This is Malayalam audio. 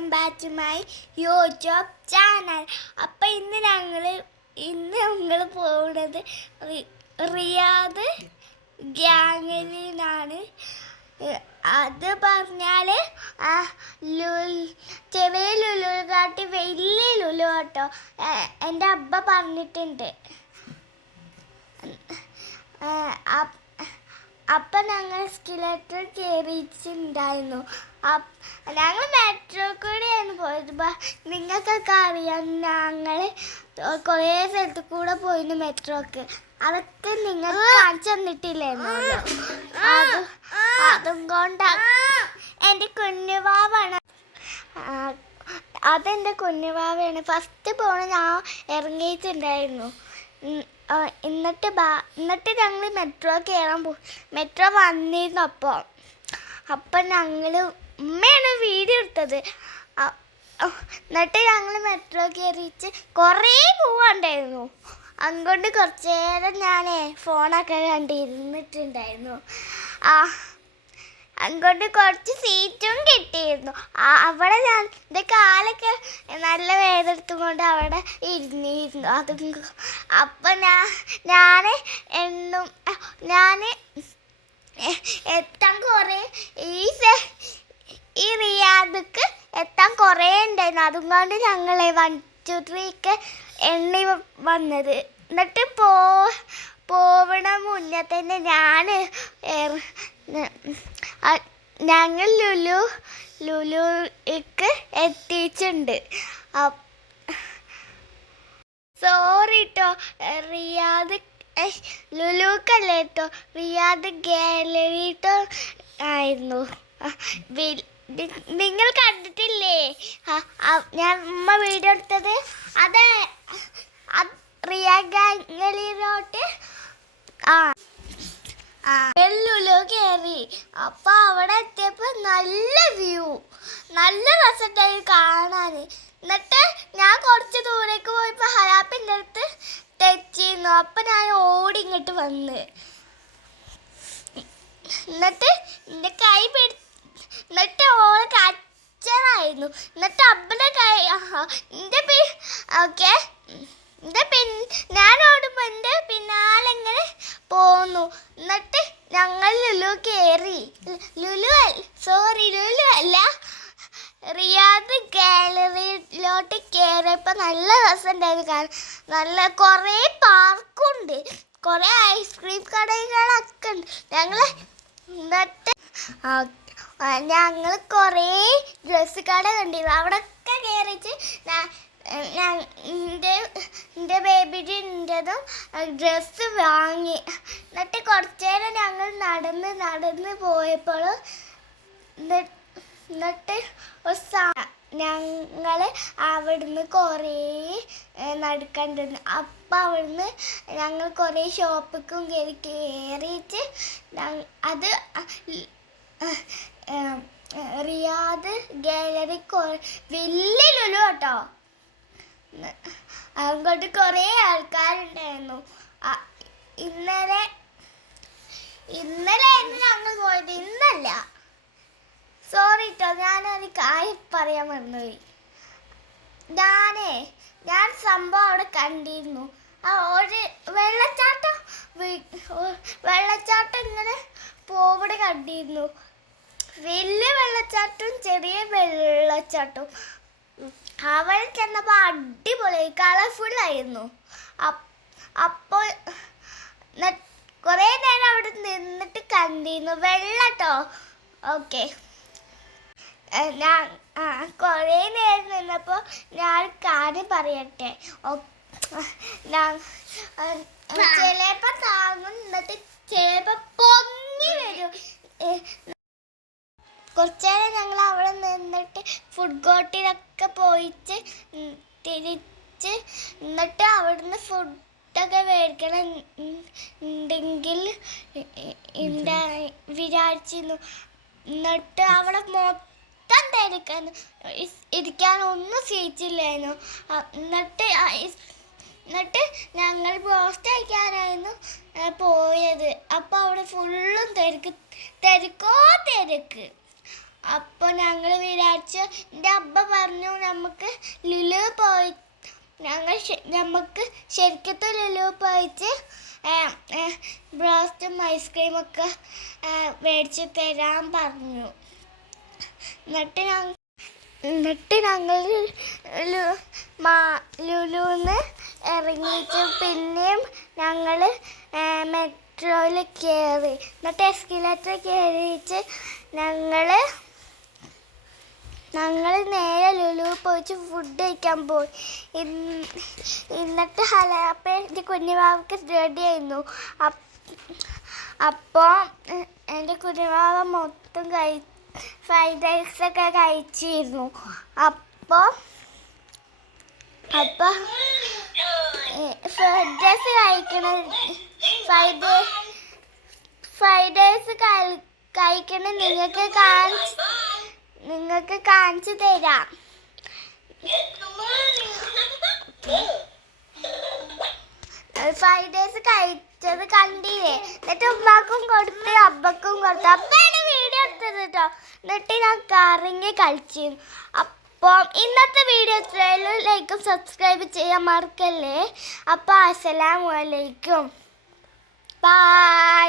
Welcome back to my YouTube channel. അപ്പം ഇന്ന് ഞങ്ങൾ പോകുന്നത് റിയാദ് ഗ്യാങ്ങിലാണ്. അത് പറഞ്ഞാൽ ചെറിയ ലുലു കാട്ടി വലിയ ലുലു കേട്ടോ. എൻ്റെ അബ്ബ പറഞ്ഞിട്ടുണ്ട്. അപ്പം ഞങ്ങൾ സ്കിലേറ്റർ കയറിയിട്ടുണ്ടായിരുന്നു. ഞങ്ങൾ മെട്രോ കൂടെയാണ് പോയത്. നിങ്ങൾക്കൊക്കെ അറിയാം, ഞങ്ങൾ കുറേ സ്ഥലത്ത് കൂടെ പോയിരുന്നു മെട്രോക്ക്. അതൊക്കെ നിങ്ങൾ കാണിച്ചു തന്നിട്ടില്ലായിരുന്നു. അതും കൊണ്ടാണ് എൻ്റെ കുഞ്ഞുവാവാണ്. അതെൻ്റെ കുഞ്ഞുവാവയാണ്. ഫസ്റ്റ് പോണ ഞാൻ ഇറങ്ങിയിട്ടുണ്ടായിരുന്നു. എന്നിട്ട് ഞങ്ങൾ മെട്രോ കയറാൻ മെട്രോ വന്നിരുന്നു. അപ്പം ഞങ്ങൾ ഉമ്മയാണ് വീഡിയോ എടുത്തത്. എന്നിട്ട് ഞങ്ങൾ മെട്രോ കയറിയിട്ട് കുറേ പോവാണ്ടായിരുന്നു. അതുകൊണ്ട് കുറച്ച് നേരം ഞാൻ ഫോണൊക്കെ കണ്ടിരുന്നിട്ടുണ്ടായിരുന്നു. അതുകൊണ്ട് കുറച്ച് സീറ്റും കിട്ടിയിരുന്നു. അവിടെ എൻ്റെ കാലൊക്കെ നല്ല വേദനെടുത്തുകൊണ്ട് അവിടെ ഇരുന്നിരുന്നു. അപ്പം ഞാൻ എത്താൻ കുറേ ഈ റിയാദക്ക് എത്താൻ കുറേ ഉണ്ടായിരുന്നു. അതുകൊണ്ട് ഞങ്ങൾ 1 2 3 എണ്ണി വന്നത്. എന്നിട്ട് പോവണ മുന്നേ തന്നെ ഞങ്ങൾ ലുലുക്ക് എത്തിയിട്ടുണ്ട്. സോറി കേട്ടോ, റിയാദ് ലുലുക്കല്ലേ കേട്ടോ, റിയാദ് ഗാലറി കേട്ടോ ആയിരുന്നു. നിങ്ങൾ കണ്ടിട്ടില്ലേ ഞാൻ ഉമ്മ വീഡിയോ എടുത്തത്? അത് റിയാദ് ഗാലറിയിലോട്ട് ലുലു കയറി. അപ്പം അവിടെ എത്തിയപ്പോൾ നല്ല വ്യൂ, നല്ല രസമുണ്ടായി കാണാൻ. എന്നിട്ട് ഞാൻ കുറച്ച് ദൂരേക്ക് പോയപ്പോൾ ഹലാപ്പിൻ്റെ അടുത്ത് തെറ്റിയിരുന്നു. അപ്പം ഞാൻ ഓടി ഇങ്ങോട്ട് വന്ന്. എന്നിട്ട് എൻ്റെ കൈ എന്നിട്ട് ഓളെ കച്ചറായിരുന്നു. എന്നിട്ട് അപ്പൻ്റെ കൈ ഓക്കെ ഞാൻ ഓടുമ്പോൾ എൻ്റെ പിന്നാലെ ഇങ്ങനെ പോന്നു. എന്നിട്ട് ഞങ്ങൾ ലുലു കയറി. ലുലു അല്ല, റിയാദ് ഗാലറിയിലോട്ട് കയറിയപ്പോൾ നല്ല രസമുണ്ടായിരുന്നു കാണാൻ. നല്ല കുറേ പാർക്കുണ്ട്, കുറേ ഐസ്ക്രീം കടകളൊക്കെ ഉണ്ട്. എന്നിട്ട് ഞങ്ങൾ കുറേ ഡ്രസ്സ് കട കണ്ടിരുന്നു. അവിടെയൊക്കെ കയറിയിട്ട് എൻ്റെ ബേബിൻ്റെതും ഡ്രസ്സ് വാങ്ങി. എന്നിട്ട് കുറച്ച് നേരം ഞങ്ങൾ നടന്ന് പോയപ്പോൾ എന്നിട്ട് ഞങ്ങൾ അവിടുന്ന് കുറേ നടക്കണ്ടിരുന്നു. അപ്പം അവിടുന്ന് ഞങ്ങൾ കുറേ ഷോപ്പിക്കും കയറിയിട്ട് അത് റിയാദ് ഗാലറി വലിയ ലുലു കേട്ടോ. അങ്ങോട്ട് കുറേ ആൾക്കാരുണ്ടായിരുന്നു. ഇന്നലെയായിരുന്നു ഞങ്ങൾ പോയത്, ഇന്നല്ല. സോറി കേട്ടോ, ഞാനൊരു കാര്യം പറയാൻ മറന്നുപോയി. ഞാൻ സംഭവം അവിടെ കണ്ടിരുന്നു. ഒരു വെള്ളച്ചാട്ടം ഇങ്ങനെ പോവിടെ കണ്ടിരുന്നു. വലിയ വെള്ളച്ചാട്ടവും ചെറിയ വെള്ളച്ചാട്ടവും. അവിടെ ചെന്നപ്പോൾ അടിപൊളി കളർഫുള്ളായിരുന്നു. അപ്പോൾ കുറേ നേരം അവിടെ നിന്നിട്ട് കണ്ടിരുന്നു. വെള്ളട്ടോ. ഓക്കെ, ഞാൻ കുറേ നേരം നിന്നപ്പോൾ ഞാൻ കാര്യം പറയട്ടെ. ചിലപ്പോൾ താങ്ങും, എന്നിട്ട് ചിലപ്പോൾ പൊങ്ങി വരും. കുറച്ച് നേരം ഞങ്ങൾ അവിടെ നിന്നിട്ട് ഫുഡ് കോർട്ടിലൊക്കെ പോയിട്ട് തിരിച്ച് എന്നിട്ട് അവിടുന്ന് ഫുഡൊക്കെ മേടിക്കണം ഉണ്ടെങ്കിൽ വിചാരിച്ചിരുന്നു. എന്നിട്ട് അവിടെ മൊത്തം ഇരിക്കാനൊന്നും സീറ്റില്ലായിരുന്നു. എന്നിട്ട് ഞങ്ങൾ ബ്രോസ്റ്റ് കഴിക്കാനായിരുന്നു പോയത്. അപ്പോൾ അവിടെ ഫുള്ളും തിരക്ക്. അപ്പോൾ ഞങ്ങൾ വിചാരിച്ചു. എൻ്റെ അബ്ബ പറഞ്ഞു നമുക്ക് ലുലു പോയി നമുക്ക് ശരിക്കത്തെ ലുലു പോയിട്ട് ബ്രോസ്റ്റും ഐസ്ക്രീമൊക്കെ മേടിച്ച് തരാൻ പറഞ്ഞു. എന്നിട്ട് ഞങ്ങൾ ലുലുന്ന് ഇറങ്ങിയിട്ട് പിന്നെയും ഞങ്ങൾ മെട്രോയിൽ കയറി. എന്നിട്ട് എസ്കലേറ്റർ കയറിയിട്ട് ഞങ്ങൾ നേരെ ലുലു പോയിട്ട് ഫുഡ് കഴിക്കാൻ പോയി. എന്നിട്ട് ഹലാപ്പ എൻ്റെ കുഞ്ഞുവാവക്ക് റെഡി ആയിരുന്നു. അപ്പോൾ എൻ്റെ കുഞ്ഞുവാവ മൊത്തം ഫ്രൈഡ് റൈസൊക്കെ കഴിച്ചിരുന്നു. അപ്പോൾ ഫ്രൈഡ് റൈസ് കഴിക്കണ നിങ്ങൾക്ക് കാണിച്ചു തരാം. ഫ്രൈഡ് റൈസ് കഴിച്ചത് കണ്ടില്ലേ? എന്നിട്ട് ഉമ്മാക്കും കൊടുത്ത് അബ്ബക്കും കൊടുത്ത്. അബ്ബയാണ് വീഡിയോ എടുത്തത് കേട്ടോ. എന്നിട്ട് ഞാൻ കറങ്ങി കളിച്ചിരുന്നു. അപ്പോൾ ഇന്നത്തെ വീഡിയോ ഇത്രയുള്ളൂ. ലൈക്കും സബ്സ്ക്രൈബ് ചെയ്യാൻ മറക്കല്ലേ. അപ്പോൾ അസ്സലാമു അലൈക്കും. ബൈ.